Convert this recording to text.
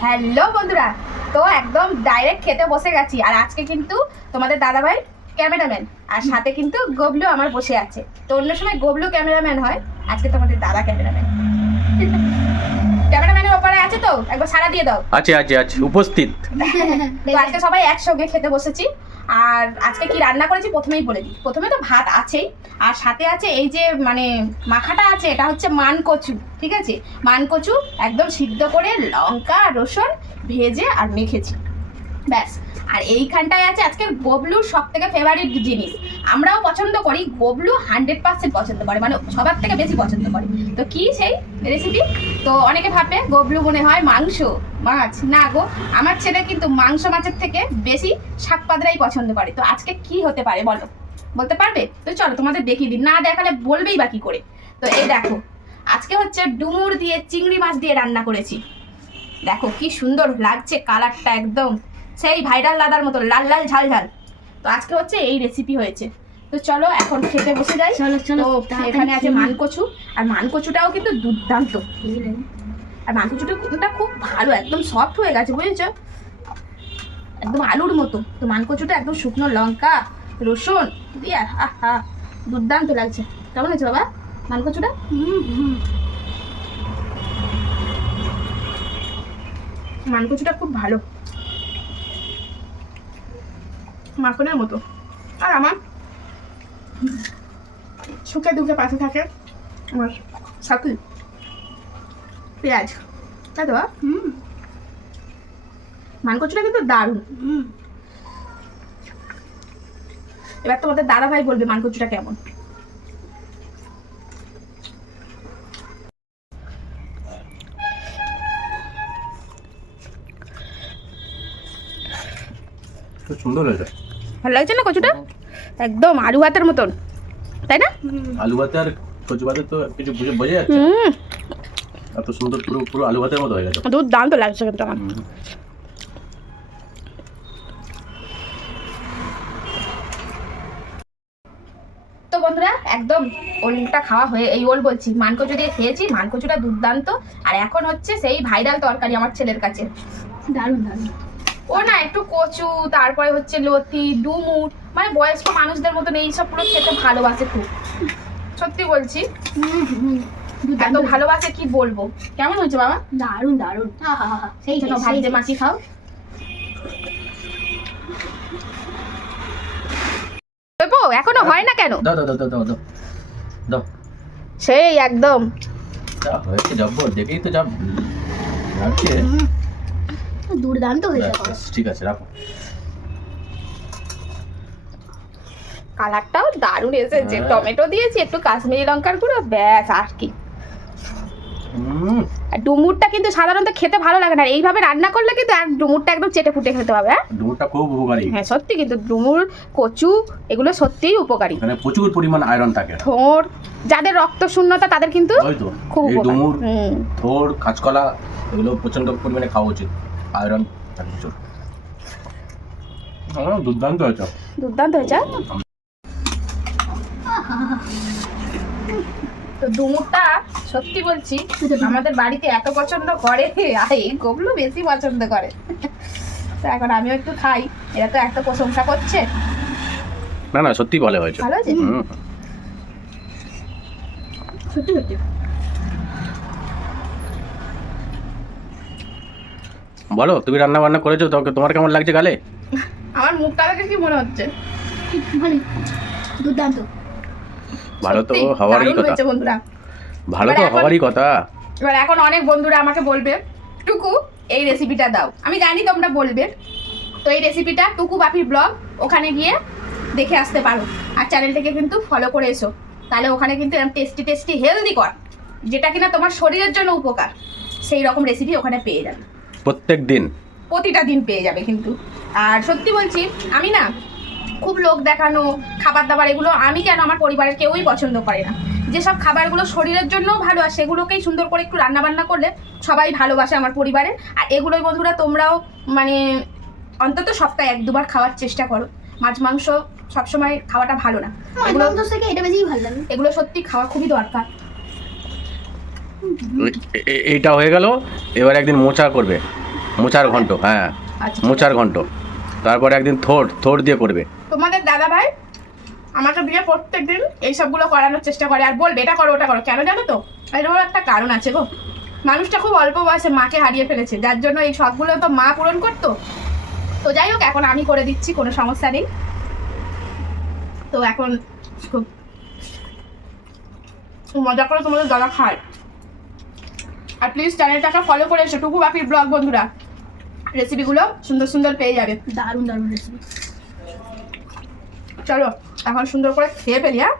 Hello বন্ধুরা, তো একদম ডাইরেক্ট খেতে বসে গেছি। আর আজকে কিন্তু তোমাদের দাদাভাই ক্যামেরাম্যান, আর সাথে কিন্তু গবলু আমার বসে আছে। তো অন্য সময় গবলু ক্যামেরাম্যান হয়, আজকে তোমাদের দাদা ক্যামেরাম্যান। ক্যামেরাম্যানের ওপরে আছে তো, একবার সাড়া দিয়ে দাও। আছে আছে আছে উপস্থিত। তো আজকে সবাই একসঙ্গে খেতে বসেছি। আর আজকে কি রান্না করেছি প্রথমেই বলে দিই। প্রথমে তো ভাত আছেই, আর সাথে আছে এই যে মানে মাখাটা আছে, এটা হচ্ছে মান কচু। ঠিক আছে, মান কচু একদম সিদ্ধ করে লঙ্কা রসুন ভেজে আর মেখেছি, ব্যাস। আর এইখানটায় আছে আজকে গবলুর সব থেকে ফেভারিট জিনিস, আমরাও পছন্দ করি, গবলু 100% পছন্দ করে, মানে সবার থেকে বেশি পছন্দ করে। তো কি সেই রেসিপি? তো অনেকে ভাববে গবলু মনে হয় মাংস মাছ, না গো, আমার ছেলে কিন্তু মাংস মাছের থেকে বেশি শাক পাতরাই পছন্দ করে। তো আজকে কি হতে পারে বলো, বলতে পারবে? তো চলো তোমাদের দেখিয়ে দিই, না দেখালে বলবেই বা কি করে। তো এই দেখো, আজকে হচ্ছে ডুমুর দিয়ে চিংড়ি মাছ দিয়ে রান্না করেছি। দেখো কি সুন্দর লাগছে কালারটা, একদম সেই ভাইরাল দাদার মতো লাল লাল ঝাল ঝাল। তো আজকে হচ্ছে এই রেসিপি হয়েছে। তো চলো এখন খেতে বসে যাই। চলো, এখানে আছে মানকচু, আর মানকচুটাও কিন্তু দুর্দান্ত। আর মানকচুটা খুব ভালো, একদম সফট হয়ে গেছে, বুঝেছো, একদম আলুর মতো। তো মানকচুটা একদম শুকনো লঙ্কা রসুন দিয়ে আহা দুর্দান্ত লাগছে। কেমন হয়েছে বাবা মানকচুটা? মানকচুটা খুব ভালো, মাখনের মতো। আর আমার সুখে দুঃখে পাশে থাকে আমার সাথী পেঁয়াজ, তাই তো? মানকচুটা কিন্তু দারুণ। এবার তোমাদের দাদা ভাই বলবে মানকচুটা কেমন। খুব সুন্দর হয়েছে। ভালো লাগছে না কচুটা? একদম আলু ভাতের মতন, তাই না? আলু ভাতে আর কচু ভাতে তো কিছু বোঝা যাচ্ছে, এত সুন্দর পুরো পুরো আলু ভাতের মতো হয়ে গেছে। দুর্দান্ত লাগছে কিন্তু আমার। তো বন্ধুরা একদম ওলটা খাওয়া হয়ে, এই ওল বলছি, মানকচু দিয়ে খেয়েছি। মানকচুটা দুর্দান্ত। আর এখন হচ্ছে সেই ভাইরাল তরকারি আমার ছেলের কাছে, দারুণ দারুণ। ও না একটু কচু, তারপরে হচ্ছে লতি ডুমুর, মানে বয়স্ক মানুষদের মতন এইসব পুরো খেতে ভালোবাসে খুব, সত্যি বলছি। এত ভালোবাসে কি বলবো। কেমন হয়েছে বাবা? দারুণ দারুণ, সেই জন্য ভাত দিয়ে মাছি খাও। দেবো এখনো হয় না কেন? দাও দাও দাও দাও দাও দাও, সেই একদম যা হয়েছে যাবো দেখেই তো যাব লাগছে। দুর্দান্ত হয়েছে। ব্যাস, ঠিক আছে রাখো। কালারটাও দারুণ এসেছে, টমেটো দিয়েছি একটু কাশ্মীরি লঙ্কার গুঁড়ো, ব্যাস আর কি। আর ডুমুরটা কিন্তু সাধারণত খেতে ভালো লাগে না, এইভাবে রান্না করলে কিন্তু আর ডুমুরটা একদম চেটে ফুটে খেতে হবে। ডুমুরটা খুব উপকারী। হ্যাঁ সত্যি, কিন্তু ডুমুর কচু এগুলো সত্যিই উপকারী। এখানে প্রচুর পরিমাণ আয়রন থাকে। থোর, যাদের রক্ত শূন্যতা তাদের কিন্তু ওই তো খুব এই উপকারী। ডুমুর থোর কাঁচকলা এগুলো প্রচন্ড পরিমাণে খাওয়া উচিত, আয়রন থাকে প্রচুর। দুর্দান্ত হয়েছে, দুর্দান্ত হয়েছে। তো ডুমুরটা সত্যি বলছি আমাদের বাড়িতে এত পছন্দ করে, আর এই গবলু বেশি পছন্দ করে। তো এখন আমিও একটু খাই, এরা তো এত প্রশংসা করছে। না না সত্যি ভালো হয়েছে, ভালো হয়েছে সত্যি সত্যি। বলো তুমি রান্না বান্না করেছো তো, তোমার কেমন লাগছে গালে? আমার মুখটা দেখে কি মনে হচ্ছে? ভালো, দুর্দান্ত। ভালো তো সত্যি, হওয়ারই দারুণ কথা, হয়েছে বন্ধুরা। ভালো তো এবার এখন- হওয়ারই কথা। এবার এখন অনেক বন্ধুরা আমাকে বলবে টুকু এই রেসিপিটা দাও, আমি জানি তোমরা বলবে। তো এই রেসিপিটা টুকু বাপির ব্লগ, ওখানে গিয়ে দেখে আসতে পারো। আর চ্যানেলটাকে কিন্তু ফলো করে এসো, তাহলে ওখানে কিন্তু এরকম টেস্টি টেস্টি হেলদি কর, যেটা কিনা তোমার শরীরের জন্য উপকার, সেই রকম রেসিপি ওখানে পেয়ে যাবে প্রত্যেক দিন, প্রতিটা দিন পেয়ে যাবে কিন্তু। আর সত্যি বলছি আমি না খুব লোক দেখানো খাবার দাবার এগুলো আমি কেন, আমার পরিবারের কেউই পছন্দ করে না। যেসব খাবারগুলো শরীরের জন্যও ভালো, আর সেগুলোকেই সুন্দর করে একটু রান্না বান্না করলে সবাই ভালোবাসে আমার পরিবারে। আর এগুলোই বন্ধুরা তোমরাও মানে অন্তত সপ্তাহে 1-2 বার খাওয়ার চেষ্টা করো। মাছ মাংস সবসময় খাওয়াটা ভালো না, এগুলো থেকে এটা বেশি ভালো লাগে। এগুলো সত্যি খাওয়া খুবই দরকার। এইটা হয়ে গেল, এবার একদিন মোচা করবে। মোচার ঘন্ট, হ্যাঁ আচ্ছা মোচার ঘন্ট। তারপরে একদিন থোড় দিয়ে করবে। তোমাদের দাদা ভাই আমাকে দিয়ে প্রত্যেকদিন এই সবগুলো করানোর চেষ্টা করে আর বলবে এটা করো ওটা করো, কেন জানো তো? এরও একটা কারণ আছে গো। মানুষটা খুব অল্প বয়সে মাকে হারিয়ে ফেলেছে, যার জন্য এই শখগুলো তো মা পূরণ করতো। তো যাই হোক, এখন আমি করে দিচ্ছি, কোনো সমস্যা নেই। তো এখন খুব মজা করে তোমাদের দাদা খায়। আর প্লিজ চ্যানেলটাকে ফলো করে এসো, টুকু বাপির ব্লগ বন্ধুরা। রেসিপিগুলো সুন্দর সুন্দর পেয়ে যাবে। দারুণ দারুণ রেসিপি। চলো এখন সুন্দর করে খেয়ে ফেলি, হ্যাঁ?